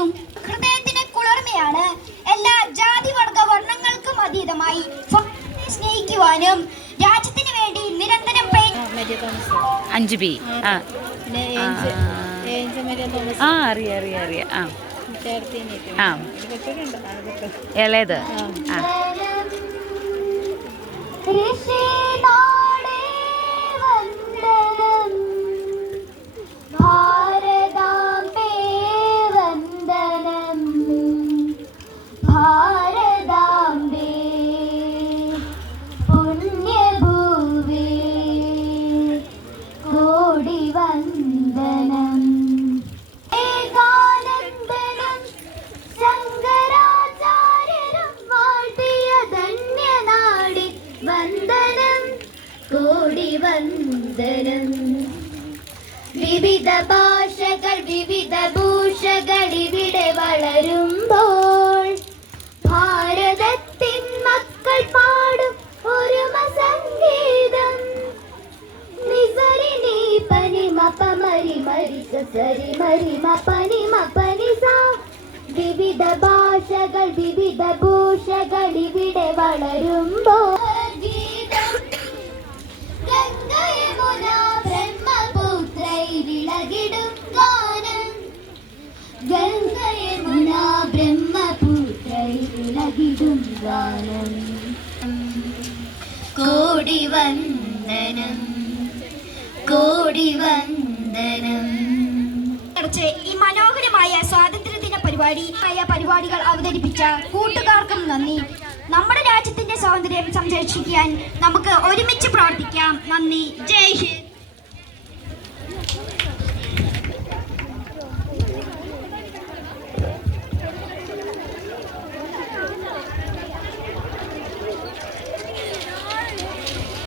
പറ്റും. ഹൃദയത്തിന് കുളിർമയാണ്. എല്ലാ ജാതി വർഗ വർണ്ണങ്ങൾക്കും അതീതമായി സ്നേഹിക്കുവാനും രാജ്യത്തിന് വേണ്ടി നിരന്തരം ഇളയത് വന്ദനം ഏകാനന്ദനം ശങ്കരാചാര്യരും വാഴ്ത്തിയ ധന്യനാടി വന്ദനം കോടി വന്ദനം. വിവിധ ഭാഷകൾ വിവിധ ഭൂഷകൾ ഇവിടെ വളരുമ്പോൾ ഭാരതത്തിൻ മക്കൾ പാടും ഒരുമ സംഗീതം. വിവിധ ഭാഷകൾ വിവിധ ഭൂഷകൾ ഇവിടെ വളരുമ്പോൾ ബ്രഹ്മപുത്രയിലകിടും ഗാനം ഗംഗയമുന ബ്രഹ്മപുത്രയിലകിടും ഗാനം. കോടി വന്ദനം കോടി വന്ദനം. ഈ മനോഹരമായ സ്വാതന്ത്ര്യദിന പരിപാടികൾ അവതരിപ്പിച്ച കൂട്ടുകാർക്കും നന്ദി. നമ്മുടെ രാജ്യത്തിന്റെ സ്വാതന്ത്ര്യം സംരക്ഷിക്കാൻ നമുക്ക് ഒരുമിച്ച് പ്രവർത്തിക്കാം. നന്ദി. ജയ് ഹിന്ദ്.